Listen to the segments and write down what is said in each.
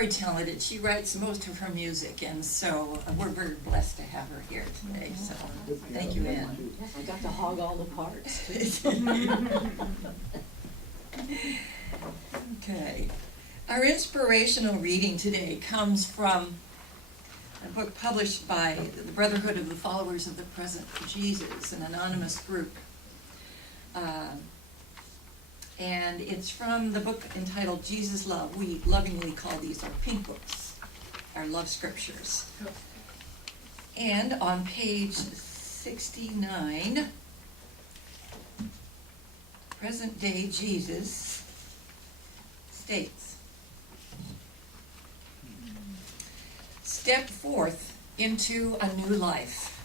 very talented. She writes most of her music, and so we're very blessed to have her here today. So thank you, Ann. I got to hog all the parts. Okay. Our inspirational reading today comes from a book published by the Brotherhood of the Followers of the Present Jesus, an anonymous group. And it's from the book entitled Jesus Love. We lovingly call these our pink books, our love scriptures. And on page 69, present day Jesus states, "Step forth into a new life,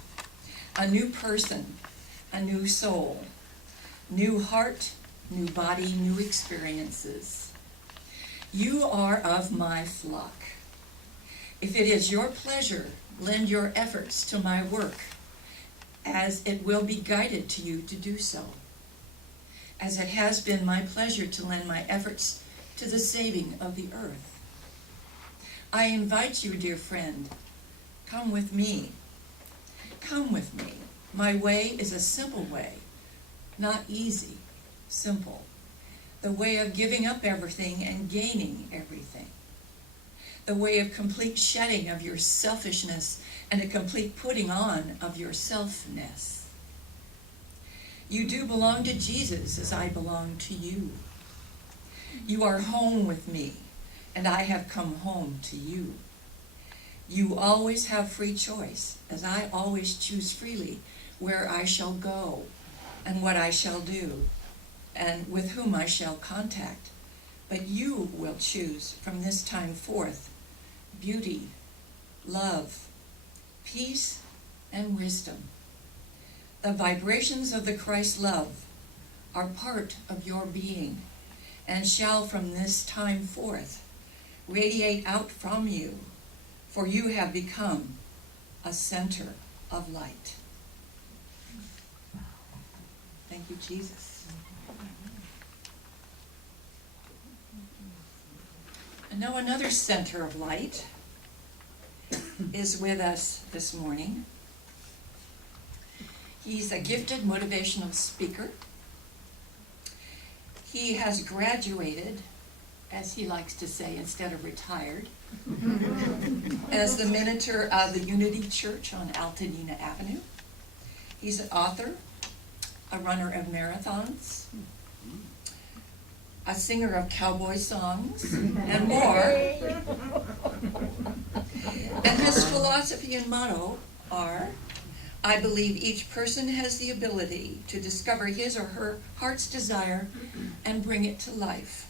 a new person, a new soul, new heart, new body, new experiences. You are of my flock. If it is your pleasure, lend your efforts to my work, as it will be guided to you to do so, as it has been my pleasure to lend my efforts to the saving of the earth. I invite you, dear friend, come with me. Come with me. My way is a simple way, not easy, simple. The way of giving up everything and gaining everything. The way of complete shedding of your selfishness and a complete putting on of your selfness. You do belong to Jesus as I belong to you. You are home with me, and I have come home to you. You always have free choice, as I always choose freely where I shall go and what I shall do and with whom I shall contact. But you will choose from this time forth beauty, love, peace, and wisdom. The vibrations of the Christ love are part of your being and shall from this time forth radiate out from you, for you have become a center of light." Thank you, Jesus. And now another center of light is with us this morning. He's a gifted motivational speaker. He has graduated, as he likes to say, instead of retired, as the minister of the Unity Church on Altadena Avenue. He's an author, a runner of marathons, a singer of cowboy songs, and more. And his philosophy and motto are, "I believe each person has the ability to discover his or her heart's desire and bring it to life.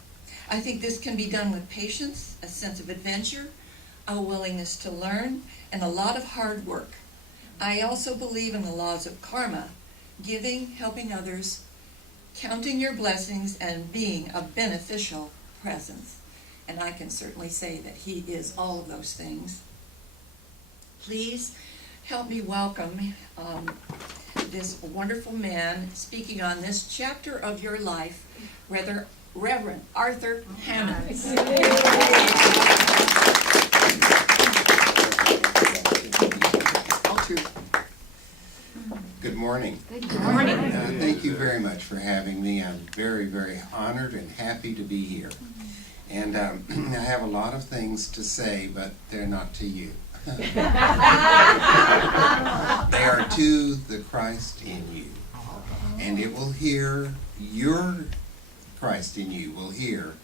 I think this can be done with patience, a sense of adventure, a willingness to learn, and a lot of hard work. I also believe in the laws of karma, giving, helping others, counting your blessings, and being a beneficial presence." And I can certainly say that he is all of those things. Please help me welcome this wonderful man speaking on this chapter of your life, Reverend Arthur Hammons. Good morning. Good morning. Thank you very much for having me. I'm very, very honored and happy to be here. And I have a lot of things to say, but they're not to you. They are to the Christ in you. And it will hear, your Christ in you will hear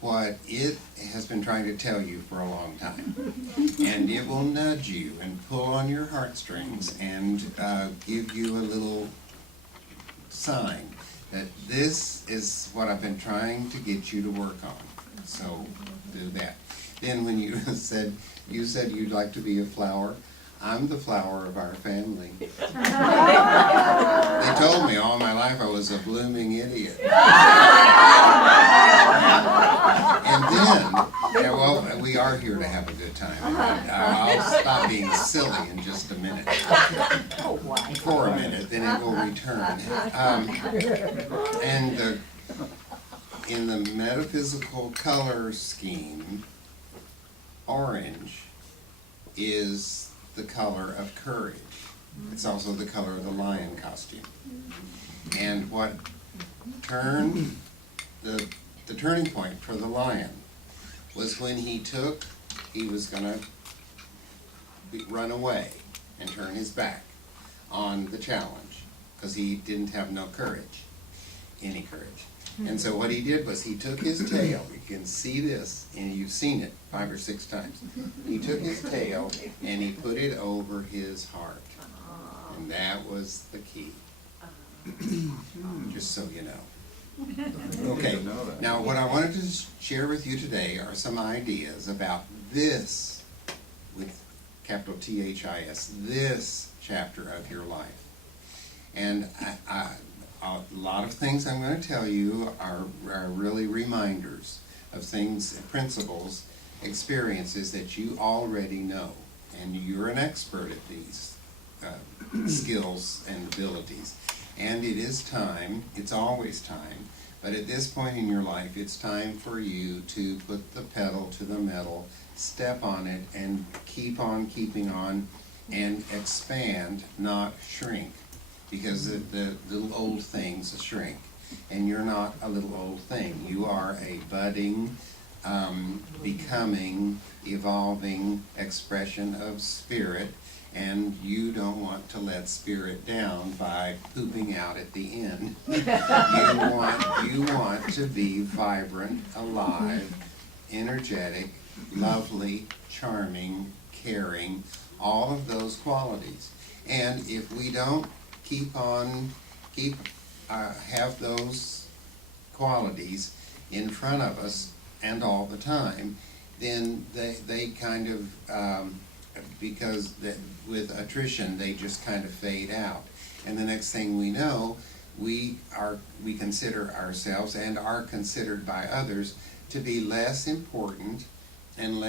what it has been trying to tell you for a long time. And it will nudge you and pull on your heartstrings and give you a little sign that this is what I've been trying to get you to work on. So do that. Then when you said you'd like to be a flower, I'm the flower of our family. They told me all my life I was a blooming idiot. And then, well, we are here to have a good time. I'll stop being silly in just a minute. For a minute, then it will return. And in the metaphysical color scheme, orange is the color of courage. It's also the color of the lion costume. And what turned the turning point for the lion was when he was going to run away and turn his back on the challenge because he didn't have no courage, any courage. And so what he did was he took his tail. You can see this, and you've seen it 5 or 6 times. He took his tail and he put it over his heart. And that was the key. Just so you know. Okay, now what I wanted to share with you today are some ideas about this, with capital T-H-I-S, this chapter of your life. And a lot of things I'm going to tell you are really reminders of things, principles, experiences that you already know. And you're an expert at these skills and abilities. And it is time, it's always time, but at this point in your life, it's time for you to put the pedal to the metal, step on it, and keep on keeping on, and expand, not shrink. Because the little old things shrink. And you're not a little old thing. You are a budding, becoming, evolving expression of spirit. And you don't want to let spirit down by pooping out at the end. You want to be vibrant, alive, energetic, lovely, charming, caring, all of those qualities. And if we don't have those qualities in front of us and all the time, then they kind of, because with attrition, they just kind of fade out. And the next thing we know, we consider ourselves and are considered by others to be less important and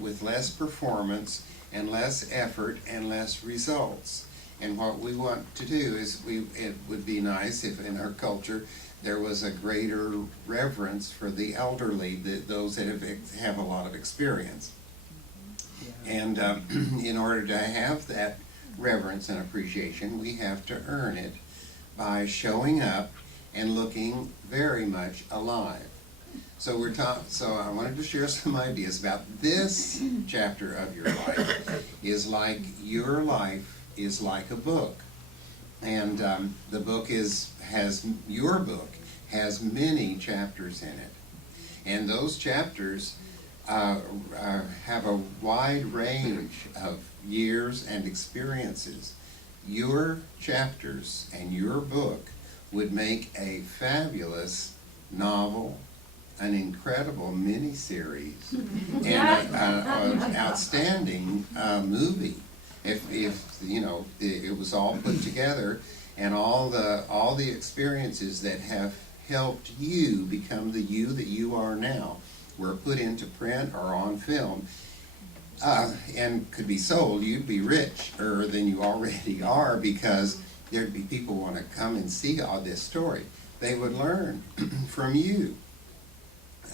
with less performance and less effort and less results. And what we want to do is, it would be nice if in our culture there was a greater reverence for the elderly, those that have a lot of experience. And in order to have that reverence and appreciation, we have to earn it by showing up and looking very much alive. So I wanted to share some ideas about this chapter of your life. Your life is like a book, and the book your book has many chapters in it, and those chapters have a wide range of years and experiences. Your chapters and your book would make a fabulous novel, an incredible miniseries, and an outstanding movie. If you know, it was all put together, and all the experiences that have helped you become the you that you are now were put into print or on film, and could be sold, you'd be richer than you already are, because there'd be people want to come and see all this story. They would learn from you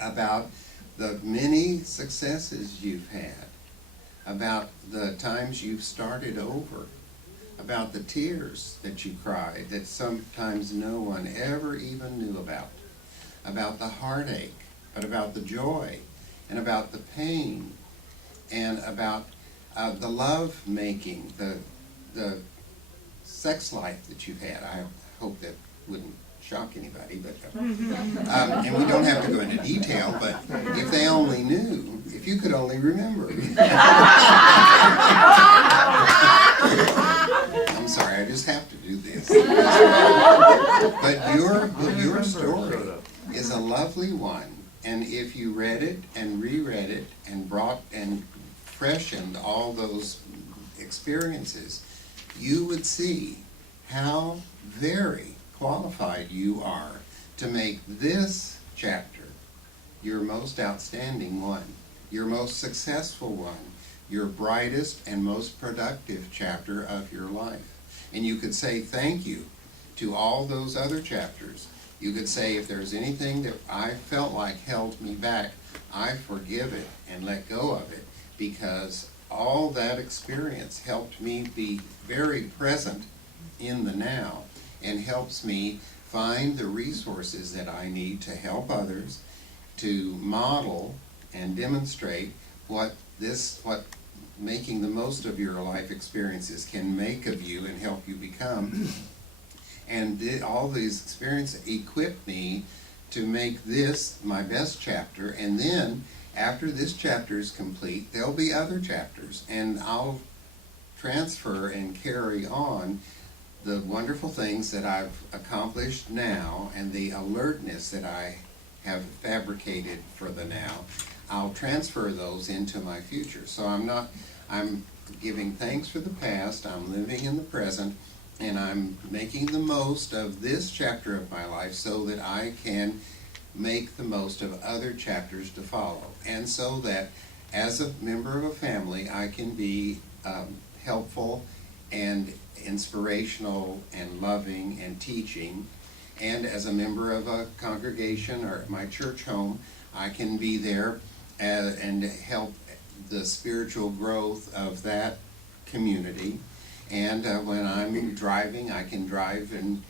about the many successes you've had, about the times you've started over, about the tears that you cried that sometimes no one ever even knew about the heartache, but about the joy, and about the pain, and about the love making, the sex life that you've had. I hope that wouldn't shock anybody, but and we don't have to go into detail, but if they only knew, if you could only remember. I'm sorry, I just have to do this. But your story is a lovely one, and if you read it and reread it and brought and freshened all those experiences, you would see how very qualified you are to make this chapter your most outstanding one, your most successful one, your brightest and most productive chapter of your life. And you could say thank you to all those other chapters. You could say, if there's anything that I felt like held me back, I forgive it and let go of it, because all that experience helped me be very present in the now, and helps me find the resources that I need to help others, to model and demonstrate what making the most of your life experiences can make of you and help you become. And all these experiences equip me to make this my best chapter, and then after this chapter is complete, there'll be other chapters, and I'll transfer and carry on the wonderful things that I've accomplished now and the alertness that I have fabricated for the now. I'll transfer those into my future. So I'm giving thanks for the past, I'm living in the present, and I'm making the most of this chapter of my life so that I can make the most of other chapters to follow. And so that as a member of a family, I can be helpful and inspirational and loving and teaching. And as a member of a congregation or my church home, I can be there and help the spiritual growth of that community. And when I'm driving, I can drive and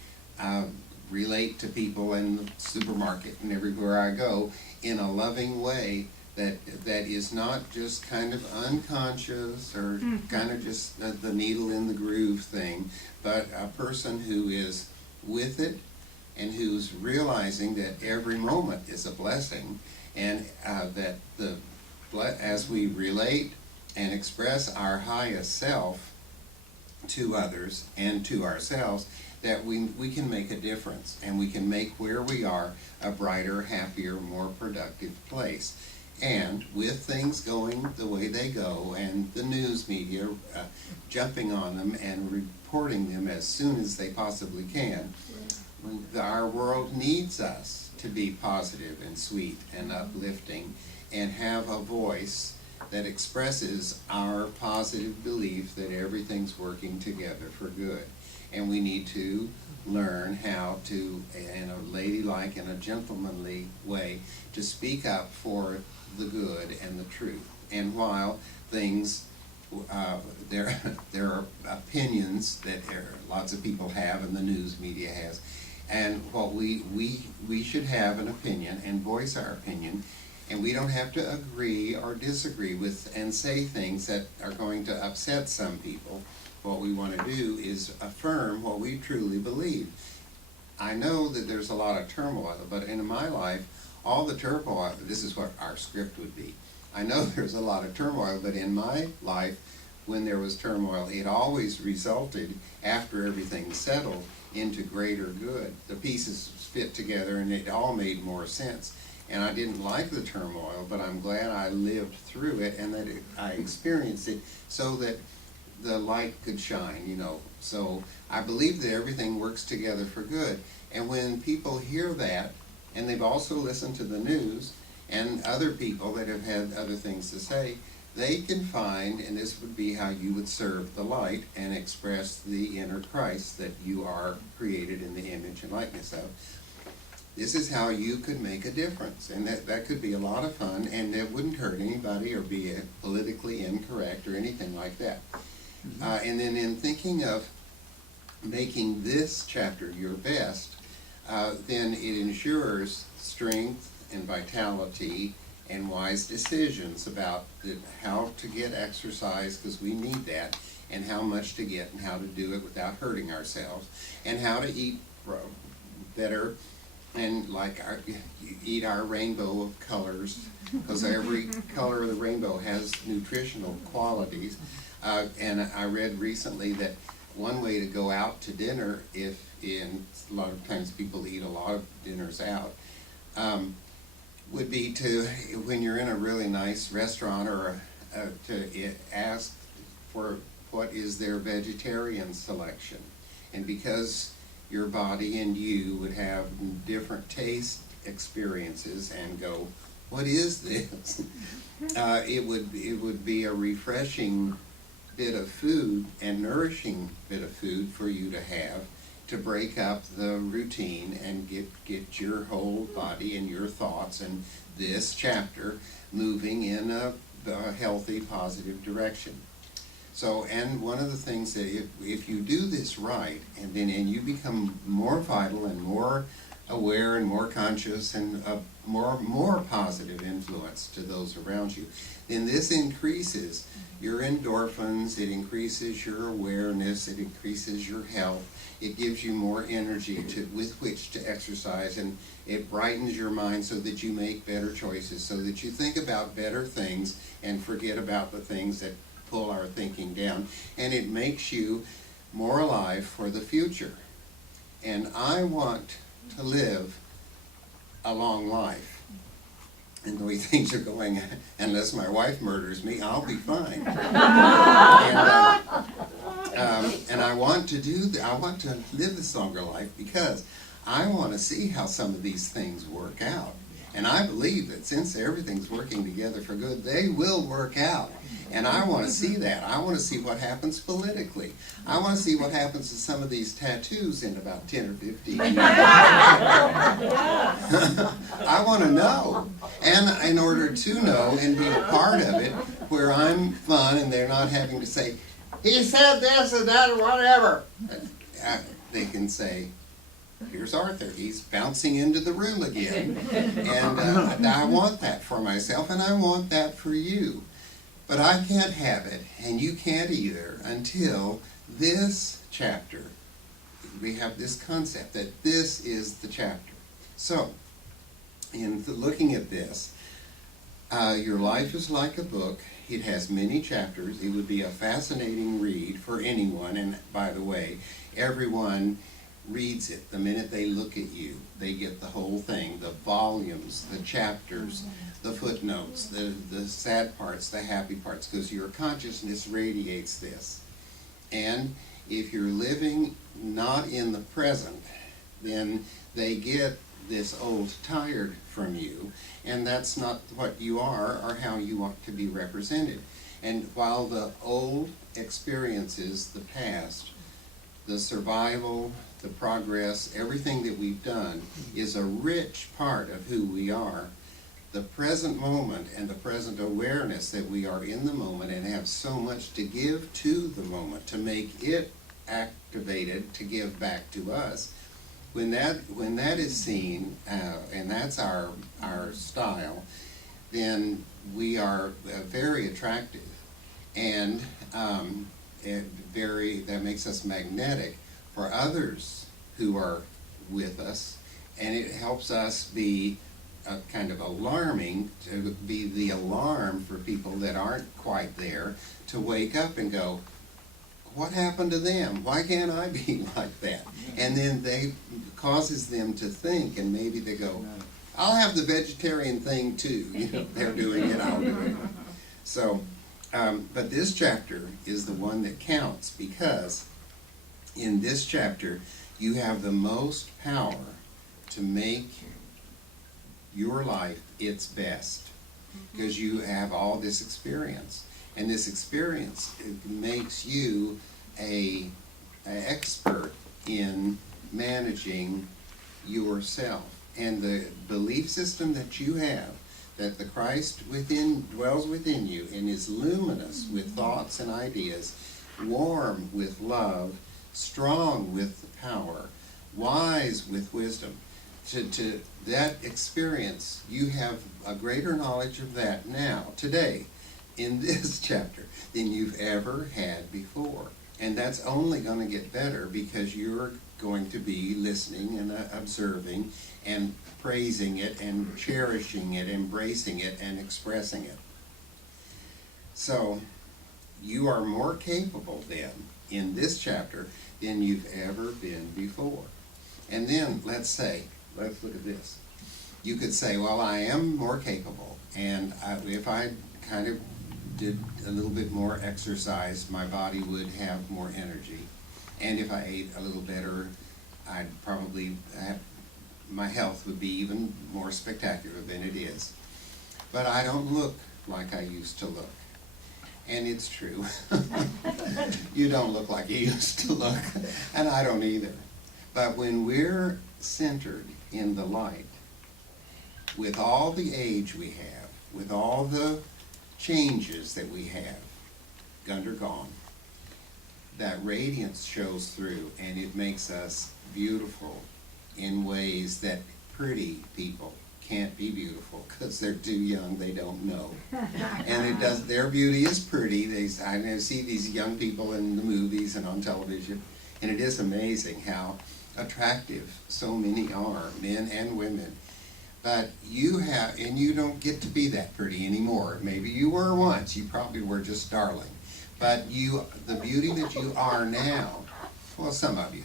relate to people in the supermarket and everywhere I go in a loving way that is not just kind of unconscious or kind of just the needle in the groove thing, but a person who is with it and who's realizing that every moment is a blessing, and that as we relate and express our highest self to others and to ourselves, that we can make a difference, and we can make where we are a brighter, happier, more productive place. And with things going the way they go, and the news media jumping on them and reporting them as soon as they possibly can, our world needs us to be positive and sweet and uplifting and have a voice that expresses our positive belief that everything's working together for good. And we need to learn how to, in a ladylike and a gentlemanly way, to speak up for the good and the truth. And while things, there are opinions that lots of people have and the news media has, and what we should have an opinion and voice our opinion, and we don't have to agree or disagree with and say things that are going to upset some people. What we want to do is affirm what we truly believe. I know that there's a lot of turmoil, but in my life, all the turmoil, this is what our script would be. I know there's a lot of turmoil, but in my life, when there was turmoil, it always resulted, after everything settled, into greater good. The pieces fit together and it all made more sense. And I didn't like the turmoil, but I'm glad I lived through it and that I experienced it so that the light could shine, you know. So I believe that everything works together for good. And when people hear that, and they've also listened to the news and other people that have had other things to say, they can find, and this would be how you would serve the light and express the inner Christ that you are created in the image and likeness of. This is how you could make a difference, and that could be a lot of fun, and it wouldn't hurt anybody or be politically incorrect or anything like that. And then in thinking of making this chapter your best, then it ensures strength and vitality and wise decisions about how to get exercise, because we need that, and how much to get and how to do it without hurting ourselves, and how to eat better, and eat our rainbow of colors, because every color of the rainbow has nutritional qualities. And I read recently that one way to go out to dinner, a lot of times people eat a lot of dinners out, would be to, when you're in a really nice restaurant, or to ask for what is their vegetarian selection. And because your body and you would have different taste experiences and go, what is this? It would be a refreshing bit of food and nourishing bit of food for you to have, to break up the routine and get your whole body and your thoughts and this chapter moving in a healthy, positive direction. So, and one of the things that if you do this right, and you become more vital and more aware and more conscious and a more positive influence to those around you, then this increases your endorphins, it increases your awareness, it increases your health, it gives you more energy with which to exercise, and it brightens your mind so that you make better choices, so that you think about better things and forget about the things that pull our thinking down, and it makes you more alive for the future. And I want to live a long life. And the way things are going, unless my wife murders me, I'll be fine. And I want to I want to live this longer life because I want to see how some of these things work out. And I believe that since everything's working together for good, they will work out. And I want to see that. I want to see what happens politically. I want to see what happens to some of these tattoos in about 10 or 15 years. I want to know. And in order to know and be a part of it, where I'm fun and they're not having to say, he said this and that or whatever. They can say, here's Arthur, he's bouncing into the room again. And I want that for myself, and I want that for you. But I can't have it, and you can't either, until this chapter, we have this concept that this is the chapter. So, in looking at this, your life is like a book. It has many chapters. It would be a fascinating read for anyone, and by the way, everyone reads it the minute they look at you. They get the whole thing, the volumes, the chapters, the footnotes, the sad parts, the happy parts, because your consciousness radiates this. And if you're living not in the present, then they get this old tired from you, and that's not what you are or how you want to be represented. And while the old experiences, the past, the survival, the progress, everything that we've done is a rich part of who we are. The present moment and the present awareness that we are in the moment and have so much to give to the moment, to make it activated, to give back to us. When that is seen, and that's our style, then we are very attractive, and that makes us magnetic for others who are with us, and it helps us be kind of alarming, to be the alarm for people that aren't quite there, to wake up and go, what happened to them? Why can't I be like that? And then they causes them to think, and maybe they go, I'll have the vegetarian thing too. You know, they're doing it, I'll do it. So, but this chapter is the one that counts, because in this chapter you have the most power to make your life its best, because you have all this experience, and this experience, it makes you an expert in managing yourself. And the belief system that you have, that the Christ dwells within you and is luminous with thoughts and ideas, warm with love, strong with power, wise with wisdom. To that experience, you have a greater knowledge of that now, today, in this chapter, than you've ever had before. And that's only going to get better, because you're going to be listening and observing and praising it and cherishing it, embracing it and expressing it. So you are more capable then in this chapter than you've ever been before. And then let's look at this. You could say, well, I am more capable, and if I kind of did a little bit more exercise, my body would have more energy. And if I ate a little better, I'd probably my health would be even more spectacular than it is. But I don't look like I used to look. And it's true. You don't look like you used to look, and I don't either. But when we're centered in the light, with all the age we have, with all the changes that we have undergone, that radiance shows through, and it makes us beautiful in ways that pretty people can't be beautiful because they're too young, they don't know. And it does, their beauty is pretty. I see these young people in the movies and on television, and it is amazing how attractive so many are, men and women. But you have, and you don't get to be that pretty anymore. Maybe you were once, you probably were just darling. But the beauty that you are now, well, some of you,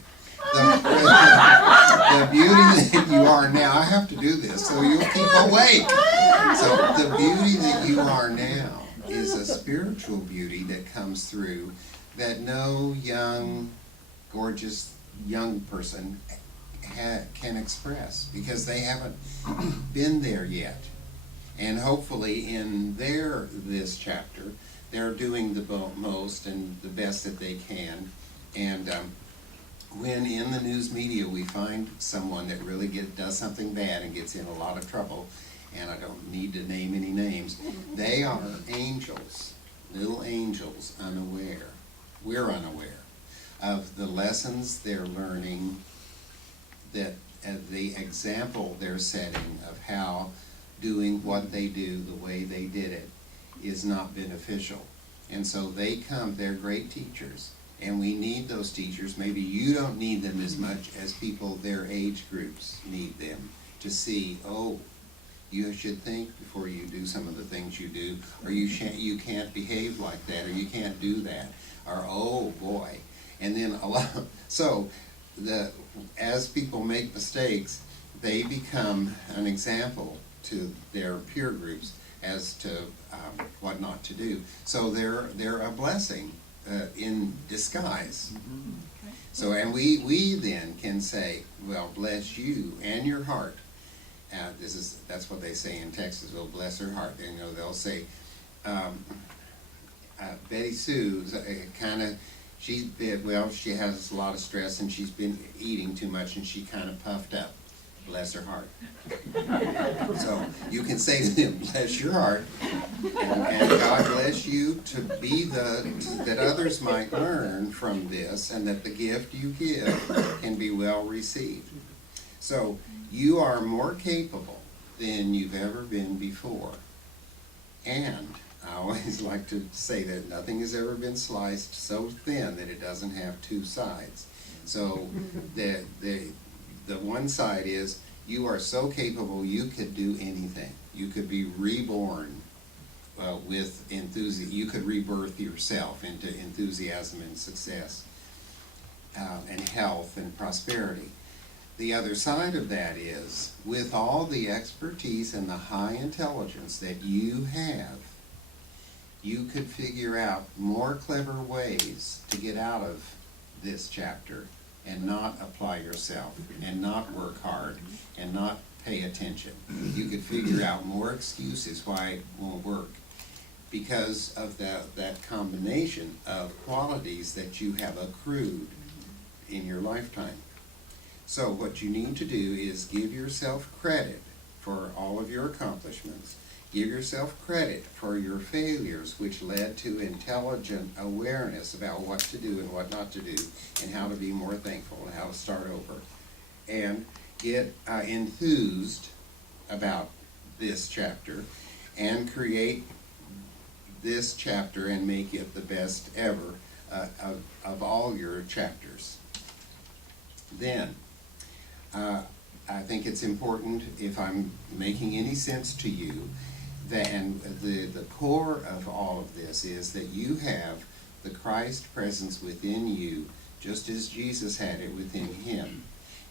the beauty that you are now, I have to do this so you'll keep awake. So the beauty that you are now is a spiritual beauty that comes through that no young, gorgeous young person can express because they haven't been there yet. And hopefully in this chapter, they're doing the most and the best that they can. And when in the news media we find someone that really does something bad and gets in a lot of trouble, and I don't need to name any names, they are angels, little angels, unaware. We're unaware of the lessons they're learning, that the example they're setting of how doing what they do the way they did it is not beneficial. And so they're great teachers. And we need those teachers. Maybe you don't need them as much as people their age groups need them to see, oh, you should think before you do some of the things you do, or you can't behave like that, or you can't do that, or oh boy. And then as people make mistakes, they become an example to their peer groups as to what not to do. So they're a blessing in disguise. Okay. So, and we then can say, well, bless you and your heart. That's what they say in Texas. Well, bless her heart. And they'll say, Betty Sue she has a lot of stress and she's been eating too much and she kind of puffed up. Bless her heart. So you can say to them, bless your heart, and God bless you to be that others might learn from this, and that the gift you give can be well received. So you are more capable than you've ever been before. And I always like to say that nothing has ever been sliced so thin that it doesn't have two sides. So the one side is you are so capable you could do anything. You could be reborn with enthusiasm. You could rebirth yourself into enthusiasm and success and health and prosperity. The other side of that is, with all the expertise and the high intelligence that you have, you could figure out more clever ways to get out of this chapter and not apply yourself, and not work hard, and not pay attention. You could figure out more excuses why it won't work because of that combination of qualities that you have accrued in your lifetime. So what you need to do is give yourself credit for all of your accomplishments. Give yourself credit for your failures, which led to intelligent awareness about what to do and what not to do, and how to be more thankful and how to start over. And get enthused about this chapter and create this chapter and make it the best ever of all your chapters. Then, I think it's important, if I'm making any sense to you, and the core of all of this is that you have the Christ presence within you, just as Jesus had it within him.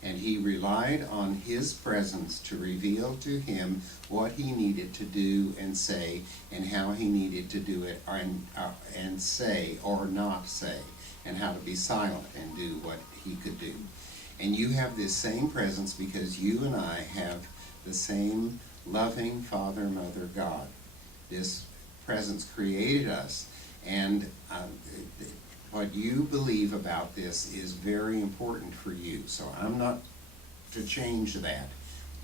And he relied on his presence to reveal to him what he needed to do and say, and how he needed to do it, and say or not say, and how to be silent and do what he could do. And you have this same presence because you and I have the same loving Father, Mother, God. This presence created us, and what you believe about this is very important for you. So I'm not to change that,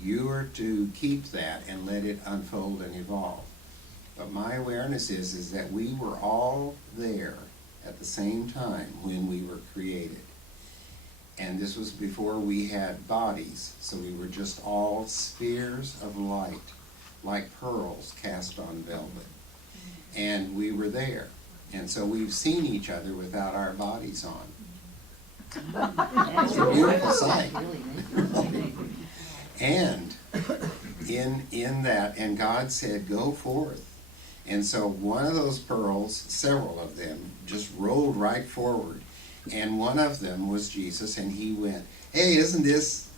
You are to keep that and let it unfold and evolve. But my awareness is that we were all there at the same time when we were created. And this was before we had bodies, so we were just all spheres of light, like pearls cast on velvet. And we were there. And so we've seen each other without our bodies on. It's a beautiful sight. And in that, and God said, go forth. And so one of those pearls, several of them, just rolled right forward. And one of them was Jesus, and he went, hey, isn't this,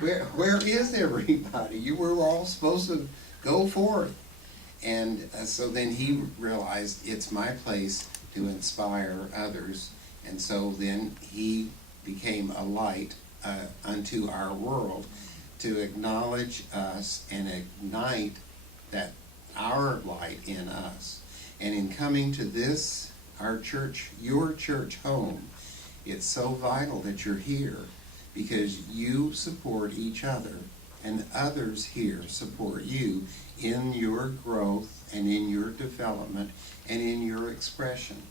where is everybody? You were all supposed to go forth. And so then he realized it's my place to inspire others. And so then he became a light unto our world to acknowledge us and ignite that our light in us. And in coming to this, our church, your church home, it's so vital that you're here because you support each other and others here support you in your growth and in your development and in your expression.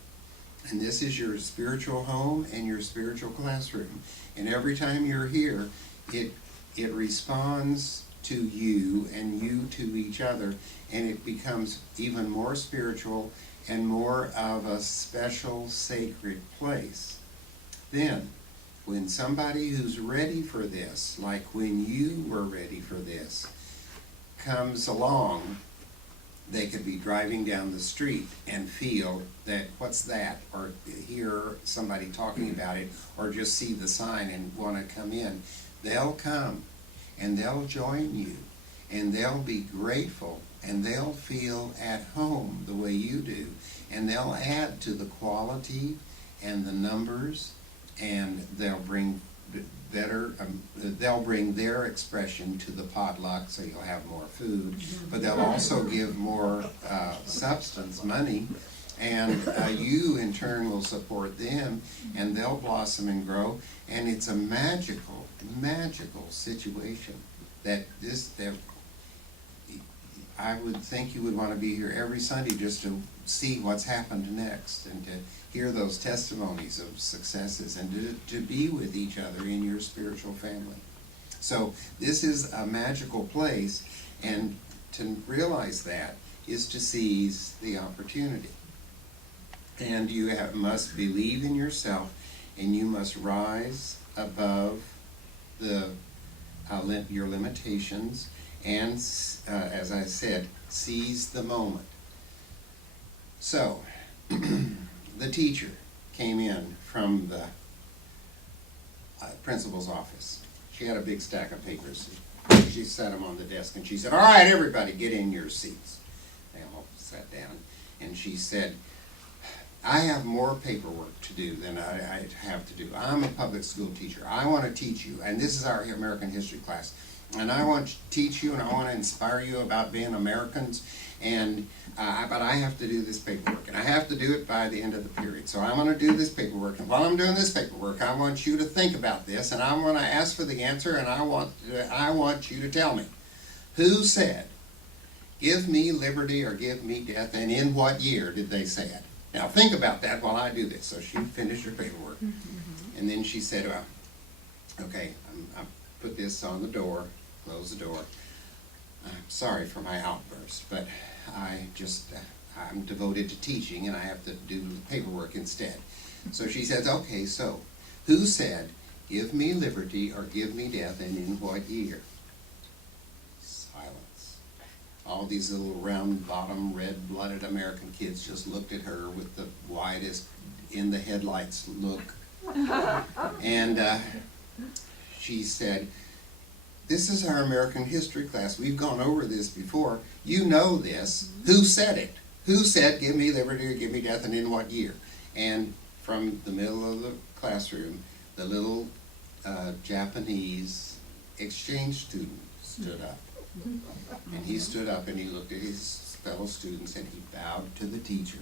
And this is your spiritual home and your spiritual classroom. And every time you're here, it responds to you and you to each other, and it becomes even more spiritual and more of a special sacred place. Then, when somebody who's ready for this, like when you were ready for this, comes along, they could be driving down the street and feel that, what's that? Or hear somebody talking about it, or just see the sign and want to come in. They'll come, and they'll join you, and they'll be grateful, and they'll feel at home the way you do, and they'll add to the quality and the numbers, and they'll bring they'll bring their expression to the potluck, so you'll have more food, but they'll also give more substance, money, and you in turn will support them, and they'll blossom and grow, and it's a magical situation that I would think you would want to be here every Sunday just to see what's happened next and to hear those testimonies of successes and to be with each other in your spiritual family. So this is a magical place, and to realize that is to seize the opportunity. And you must believe in yourself, and you must rise above your limitations, and as I said, seize the moment. So, the teacher came in from the principal's office. She had a big stack of papers. She set them on the desk, and she said, all right, everybody, get in your seats. They all sat down, and she said, I have more paperwork to do than I have to do. I'm a public school teacher. I want to teach you, and this is our American history class, and I want to teach you, and I want to inspire you about being Americans, and but I have to do this paperwork, and I have to do it by the end of the period. So I'm going to do this paperwork, and while I'm doing this paperwork, I want you to think about this, and I'm going to ask for the answer, and I want you to tell me, who said, give me liberty or give me death, and in what year did they say it? Now think about that while I do this. So she finished her paperwork, and then she said, well, okay, I put this on the door, close the door. I'm sorry for my outburst, but I'm devoted to teaching, and I have to do the paperwork instead. So she says, okay, so who said, give me liberty or give me death, and in what year? Silence. All these little round bottom red-blooded American kids just looked at her with the widest in the headlights look. And she said, this is our American history class. We've gone over this before. You know this. Who said it? Who said, give me liberty or give me death, and in what year? And from the middle of the classroom, the little Japanese exchange student stood up. And he stood up and he looked at his fellow students and he bowed to the teacher.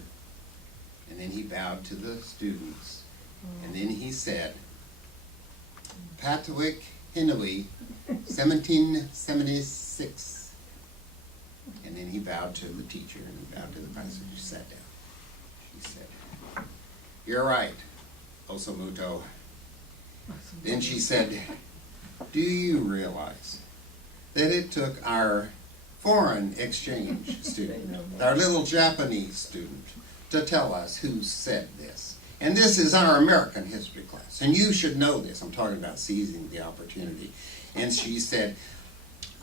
And then he bowed to the students. And then he said, Patwick Henry, 1776. And then he bowed to the teacher and he bowed to the pastor. She sat down. She said, "You're right, Osamuto." Then she said, "Do you realize that it took our foreign exchange student, our little Japanese student, to tell us who said this? And this is our American history class, and you should know this." I'm talking about seizing the opportunity. And she said,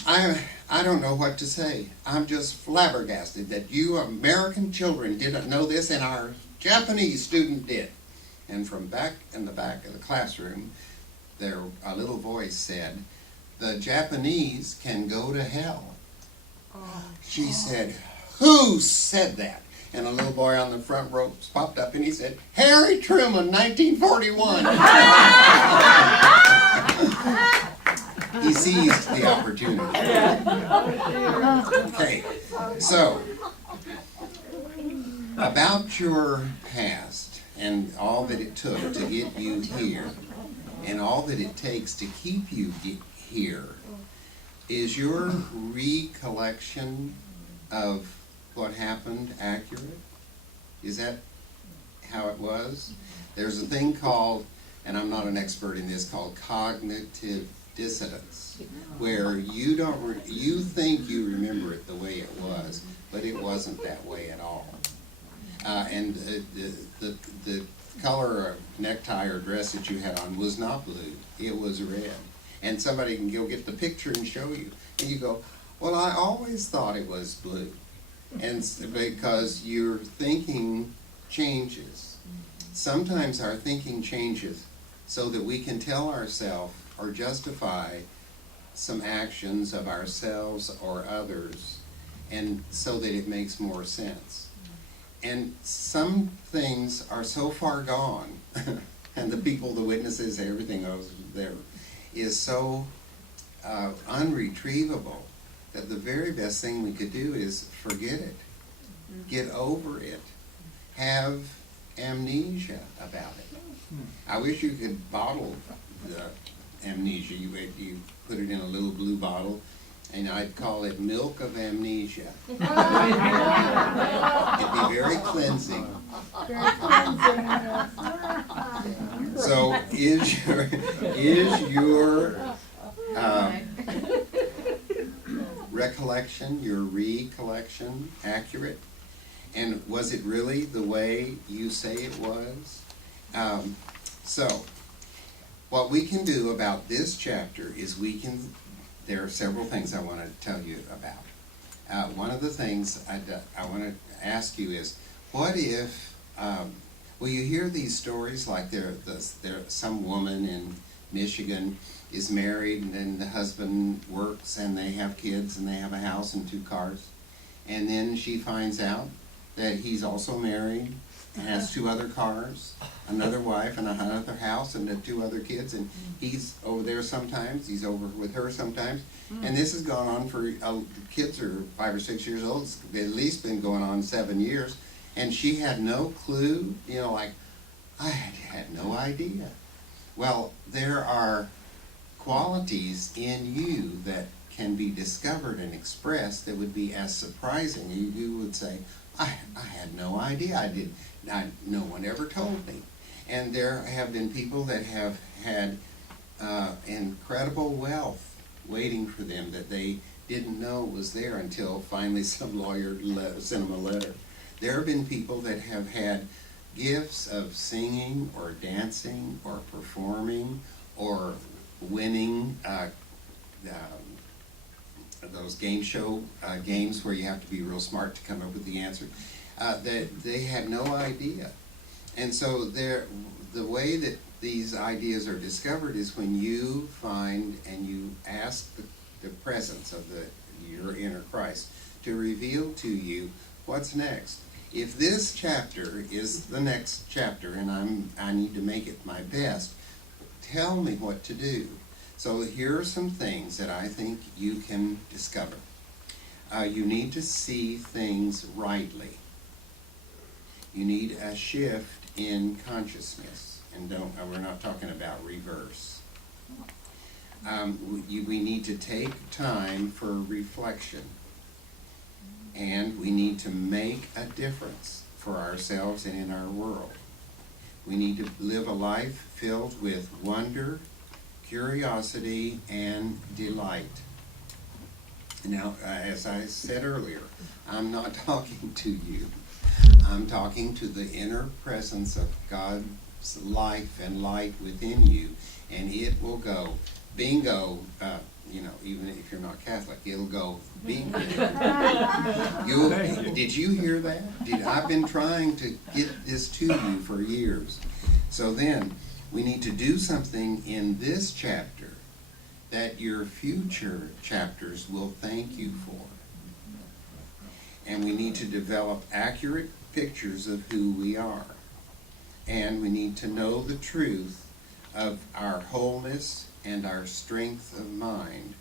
I don't know what to say. I'm just flabbergasted that you American children didn't know this and our Japanese student did. And from back in the back of the classroom, there a little voice said, "The Japanese can go to hell." She said, "Who said that?" And a little boy on the front row popped up and he said, "Harry Truman, 1941. He seized the opportunity. Okay, so about your past and all that it took to get you here and all that it takes to keep you here, is your recollection of what happened accurate? Is that how it was? There's a thing called, and I'm not an expert in this, called cognitive dissonance, where you think you remember it the way it was, but it wasn't that way at all. And the color of necktie or dress that you had on was not blue, it was red. And somebody can go get the picture and show you, and you go, "Well, I always thought it was blue." And because your thinking changes. Sometimes our thinking changes so that we can tell ourselves or justify some actions of ourselves or others, and so that it makes more sense. And some things are so far gone, and the people, the witnesses, everything else there is so unretrievable, that the very best thing we could do is forget it, get over it, have amnesia about it. I wish you could bottle the amnesia. You put it in a little blue bottle, and I'd call it milk of amnesia. It'd be very cleansing. So is your recollection, your recollection accurate? And was it really the way you say it was? So what we can do about this chapter is there are several things I want to tell you about. One of the things I want to ask you is, what if, well, you hear these stories like some woman in Michigan is married, and then the husband works and they have kids and they have a house and 2 cars, and then she finds out that he's also married and has 2 other cars, another wife and another house and 2 other kids, and he's over there sometimes, he's over with her sometimes, and this has gone on for, kids are 5 or 6 years old, it's at least been going on 7 years, and she had no clue, like, I had no idea. Well, there are qualities in you that can be discovered and expressed that would be as surprising. You would say, I had no idea. No one ever told me. And there have been people that have had incredible wealth waiting for them that they didn't know was there until finally some lawyer sent them a letter. There have been people that have had gifts of singing or dancing or performing or winning those game show games where you have to be real smart to come up with the answer. They had no idea. And so the way that these ideas are discovered is when you find and you ask the presence of your inner Christ to reveal to you what's next. If this chapter is the next chapter and I need to make it my best, tell me what to do. So here are some things that I think you can discover. You need to see things rightly. You need a shift in consciousness. And we're not talking about reverse. We need to take time for reflection, and we need to make a difference for ourselves and in our world. We need to live a life filled with wonder, curiosity, and delight. Now, as I said earlier, I'm not talking to you. I'm talking to the inner presence of God's life and light within you, and it will go bingo. Even if you're not Catholic, it'll go bingo. Did you hear that? I've been trying to get this to you for years. So then, we need to do something in this chapter that your future chapters will thank you for. And we need to develop accurate pictures of who we are. And we need to know the truth of our wholeness and our strength of mind.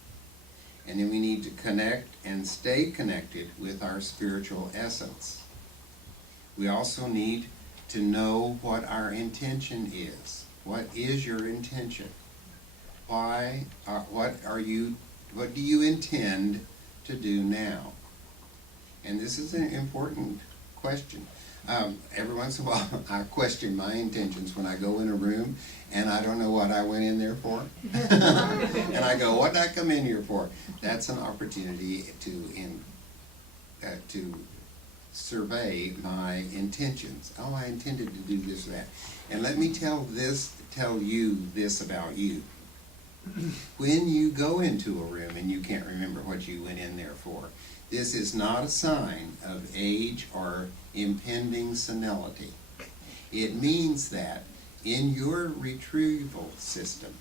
And then we need to connect and stay connected with our spiritual essence. We also need to know what our intention is. What is your intention? What do you intend to do now? And this is an important question. Every once in a while, I question my intentions when I go in a room and I don't know what I went in there for. And I go, what did I come in here for? That's an opportunity to survey my intentions. Oh, I intended to do this or that. And let me tell you this about you. When you go into a room and you can't remember what you went in there for, this is not a sign of age or impending senility. It means that in your retrieval system,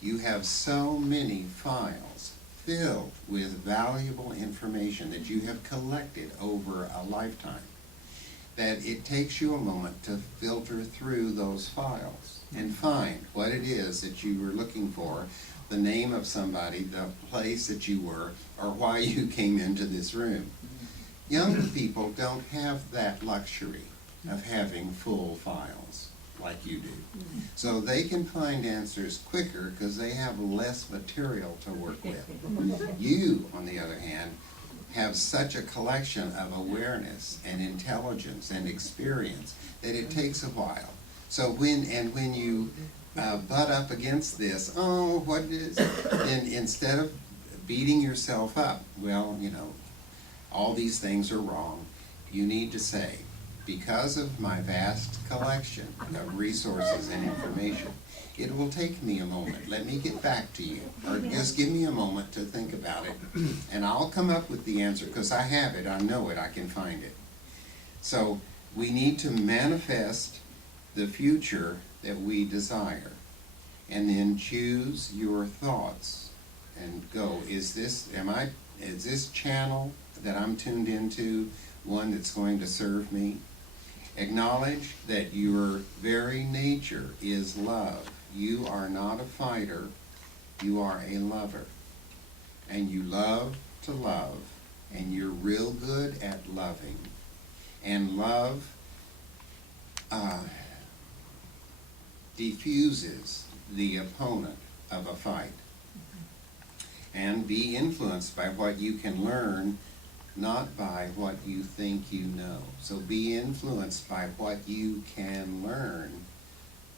you have so many files filled with valuable information that you have collected over a lifetime that it takes you a moment to filter through those files and find what it is that you were looking for, the name of somebody, the place that you were, or why you came into this room. Young people don't have that luxury of having full files like you do. So they can find answers quicker because they have less material to work with. You, on the other hand, have such a collection of awareness and intelligence and experience that it takes a while. So when you butt up against this, then instead of beating yourself up, all these things are wrong, you need to say, because of my vast collection of resources and information, it will take me a moment. Let me get back to you. Or just give me a moment to think about it. And I'll come up with the answer because I have it, I know it, I can find it. So we need to manifest the future that we desire. And then choose your thoughts and go, is this channel that I'm tuned into one that's going to serve me? Acknowledge that your very nature is love. You are not a fighter, you are a lover. And you love to love, and you're real good at loving. And love diffuses the opponent of a fight. And be influenced by what you can learn, not by what you think you know. So be influenced by what you can learn,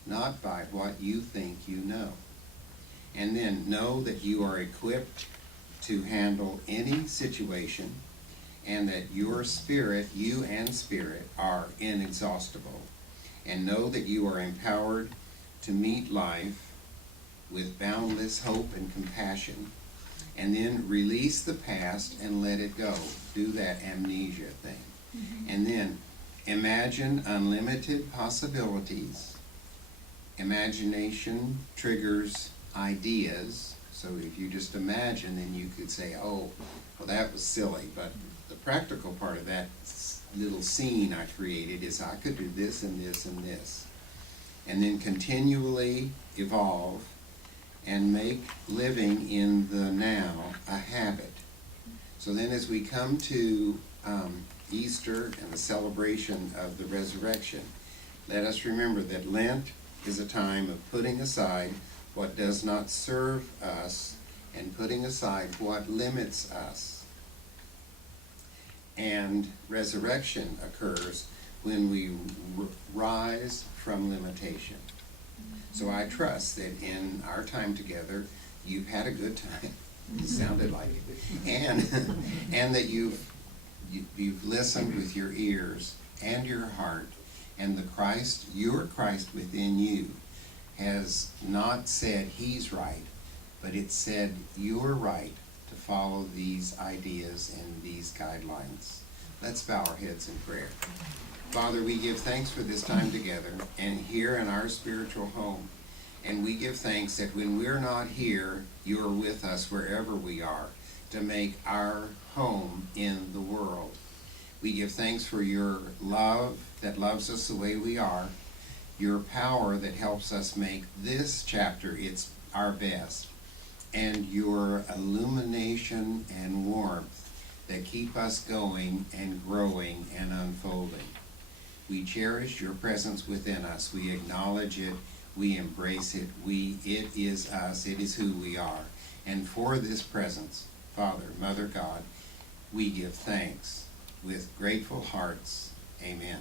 not by what you think you know. And then know that you are equipped to handle any situation, and that your spirit, you and spirit, are inexhaustible. And know that you are empowered to meet life with boundless hope and compassion. And then release the past and let it go. Do that amnesia thing. And then imagine unlimited possibilities. Imagination triggers ideas. So if you just imagine, then you could say, oh, well, that was silly. But the practical part of that little scene I created is I could do this and this and this. And then continually evolve and make living in the now a habit. So then as we come to Easter and the celebration of the resurrection, let us remember that Lent is a time of putting aside what does not serve us, and putting aside what limits us. And resurrection occurs when we rise from limitation. So I trust that in our time together, you've had a good time. It sounded like it. And that you've listened with your ears and your heart, and the Christ, your Christ within you, has not said he's right, but it said you're right to follow these ideas and these guidelines. Let's bow our heads in prayer. Father, we give thanks for this time together and here in our spiritual home. And we give thanks that when we're not here, you're with us wherever we are to make our home in the world. We give thanks for your love that loves us the way we are, your power that helps us make this chapter our best, and your illumination and warmth that keep us going and growing and unfolding. We cherish your presence within us. We acknowledge it. We embrace it. It is us. It is who we are. And for this presence, Father, Mother God, we give thanks with grateful hearts. Amen.